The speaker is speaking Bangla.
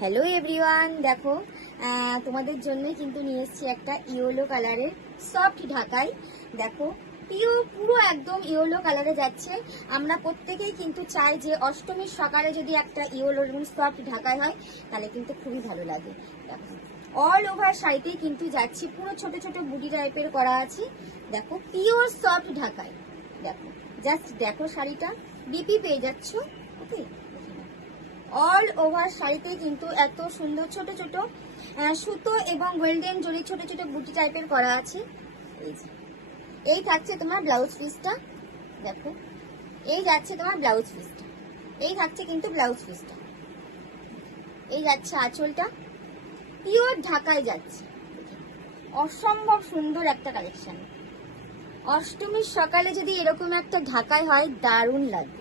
হ্যালো এভরিওয়ান, দেখো তোমাদের জন্য কিন্তু নিয়ে এসেছি একটা ইয়েলো কালারের সফট ঢাকাই। দেখো পুরো একদম ইয়েলো কালারে যাচ্ছে। আমরা প্রত্যেকেই কিন্তু চাই যে অষ্টমীর সকালে যদি একটা ইয়েলো এবং সফট ঢাকাই হয় তাহলে কিন্তু খুবই ভালো লাগে। দেখো অল ওভার শাড়িতেই কিন্তু যাচ্ছে, পুরো ছোট ছোট বুটি টাইপের করা আছে। দেখো পিওর সফট ঢাকাই। দেখো জাস্ট দেখো শাড়িটা বিপি পেয়ে যাচ্ছ। ওকে, অল ওভার শাড়িতে কিন্তু এত সুন্দর ছোট ছোট সুতো এবং গোল্ডেন জরি ছোট ছোট বুটি টাইপের করা আছে। এই থাকছে তোমার ব্লাউজ পিসটা। দেখো এই যাচ্ছে তোমার ব্লাউজ পিসটা, এই থাকছে কিন্তু ব্লাউজ পিসটা। এই যাচ্ছে আঁচলটা, পিওর ঢাকায় যাচ্ছে। অসম্ভব সুন্দর একটা কালেকশন। অষ্টমীর সকালে যদি এরকম একটা ঢাকায় হয় দারুণ লাগবে।